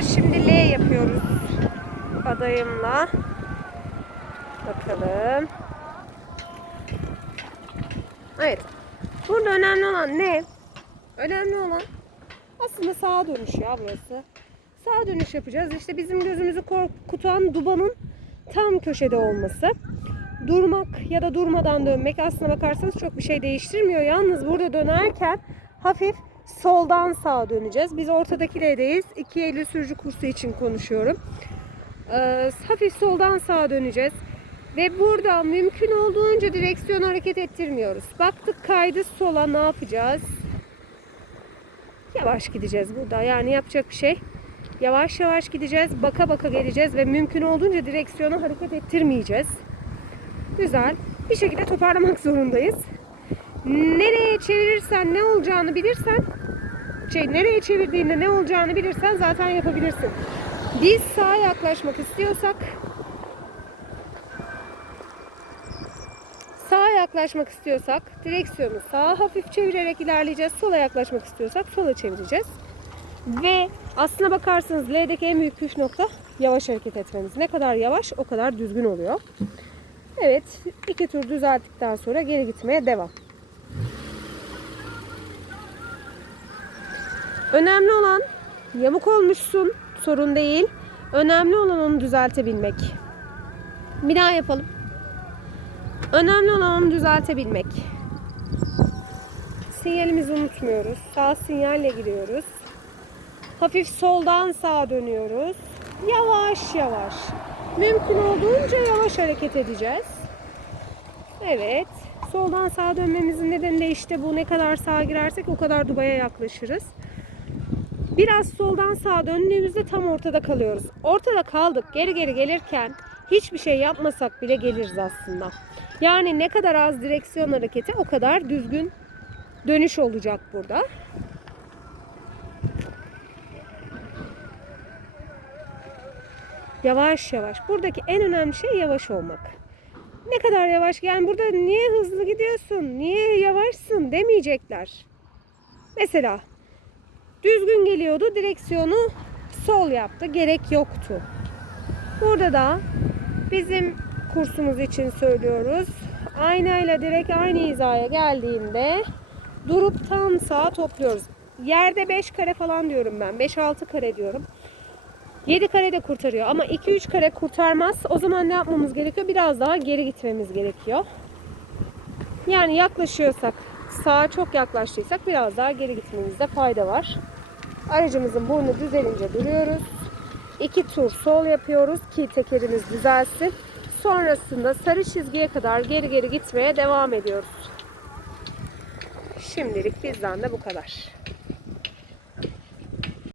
Şimdi L yapıyoruz adayımla. Bakalım. Evet. Burada önemli olan ne? Önemli olan aslında sağa dönüş ya burası. Sağa dönüş yapacağız. İşte bizim gözümüzü korkutan dubanın tam köşede olması. Durmak ya da durmadan dönmek aslına bakarsanız çok bir şey değiştirmiyor. Yalnız burada dönerken hafif soldan sağa döneceğiz. Biz ortadaki L'deyiz. 2 Eylül sürücü kursu için konuşuyorum. Ee, hafif soldan sağa döneceğiz. Ve burada mümkün olduğunca direksiyon hareket ettirmiyoruz. Baktık kaydı sola ne yapacağız? Yavaş gideceğiz burada. Yani yapacak bir şey. Yavaş yavaş gideceğiz. Baka baka geleceğiz ve mümkün olduğunca direksiyonu hareket ettirmeyeceğiz. Güzel. Bir şekilde toparlamak zorundayız. Nereye çevirirsen ne olacağını bilirsen şey nereye çevirdiğinde ne olacağını bilirsen zaten yapabilirsin. Biz sağa yaklaşmak istiyorsak sağa yaklaşmak istiyorsak direksiyonu sağa hafif çevirerek ilerleyeceğiz. Sola yaklaşmak istiyorsak sola çevireceğiz. Ve aslına bakarsanız L'deki en büyük püf nokta yavaş hareket etmeniz. Ne kadar yavaş o kadar düzgün oluyor. Evet iki tur düzelttikten sonra geri gitmeye devam. Önemli olan yamuk olmuşsun sorun değil. Önemli olan onu düzeltebilmek. Bir daha yapalım. Önemli olan onu düzeltebilmek. Sinyalimizi unutmuyoruz. Sağ sinyalle giriyoruz. Hafif soldan sağa dönüyoruz. Yavaş yavaş. Mümkün olduğunca yavaş hareket edeceğiz. Evet. Soldan sağa dönmemizin nedeni de işte bu. Ne kadar sağa girersek o kadar Dubai'ye yaklaşırız. Biraz soldan sağa döndüğümüzde tam ortada kalıyoruz. Ortada kaldık. Geri geri gelirken hiçbir şey yapmasak bile geliriz aslında. Yani ne kadar az direksiyon hareketi o kadar düzgün dönüş olacak burada. Yavaş yavaş. Buradaki en önemli şey yavaş olmak. Ne kadar yavaş yani burada niye hızlı gidiyorsun, niye yavaşsın demeyecekler. Mesela düzgün geliyordu direksiyonu sol yaptı gerek yoktu. Burada da bizim kursumuz için söylüyoruz. Aynayla direkt aynı hizaya geldiğinde durup tam sağa topluyoruz. Yerde 5 kare falan diyorum ben. 5-6 kare diyorum. 7 kare de kurtarıyor ama 2-3 kare kurtarmaz. O zaman ne yapmamız gerekiyor? Biraz daha geri gitmemiz gerekiyor. Yani yaklaşıyorsak, sağa çok yaklaştıysak biraz daha geri gitmemizde fayda var. Aracımızın burnu düzelince duruyoruz. 2 tur sol yapıyoruz ki tekerimiz düzelsin. Sonrasında sarı çizgiye kadar geri geri gitmeye devam ediyoruz. Şimdilik bizden de bu kadar.